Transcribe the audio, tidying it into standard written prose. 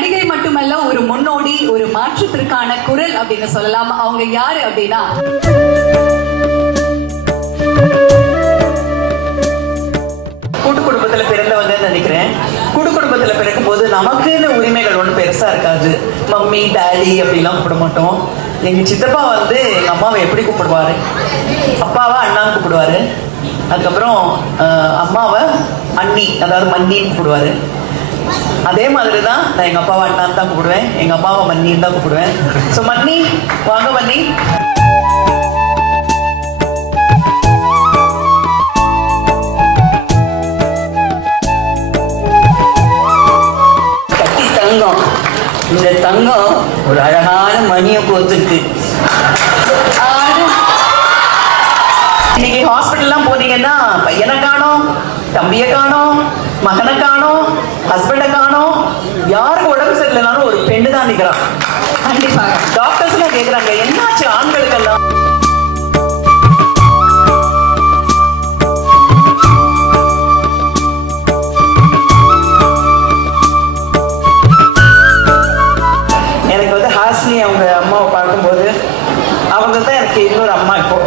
நடிகை மட்டுமல்ல, ஒரு முன்னோடி, ஒரு மாற்றத்திற்கான குரல் அப்படின்னு சொல்லலாம். அவங்க யாரு அப்படின்னா, கூட்டு குடும்பத்துல பிறந்தவங்க நினைக்கிறேன். கூட்டு குடும்பத்துல பிறக்கும் போது நமக்குன்னு உரிமைகள் ஒன்றும் பெருசா இருக்காது. மம்மி டாடி அப்படிலாம் கூப்பிட மாட்டோம். எங்க சித்தப்பா வந்து எங்க அம்மாவை எப்படி கூப்பிடுவாரு, அப்பாவை அண்ணான்னு கூப்பிடுவாரு. அதுக்கப்புறம் அம்மாவை அண்ணி, அதாவது மன்னின்னு கூப்பிடுவாரு. அதே மாதிரி தான் நான் எங்க அப்பாவை அண்ணான்னு தான் கூப்பிடுவேன், எங்க அம்மாவை மன்னின்னு தான் கூப்பிடுவேன். ஸோ மன்னி, வாங்க மன்னி. கட்டி தங்கம், இந்த தங்கம் ஒரு அழகான மணியை கோத்துருக்கு. இன்னைக்கு ஹாஸ்பிட்டல்லாம் போனீங்கன்னா பையனை காணோம், தம்பியை காணோம், மகனை காணோம், ஹஸ்பண்டை காணோம். யாருக்கு உடம்பு சரியில்லைனாலும் ஒரு பெண்ணு தான் நிற்கிறான். கண்டிப்பாக டாக்டர்ஸ் எல்லாம் கேட்குறாங்க, என்னாச்சு ஆண்களுக்கெல்லாம்? எனக்கு வந்து ஹாசினி அவங்க அம்மாவை பார்க்கும்போது அவங்க தான் எனக்கு இன்னொரு அம்மா இப்போ.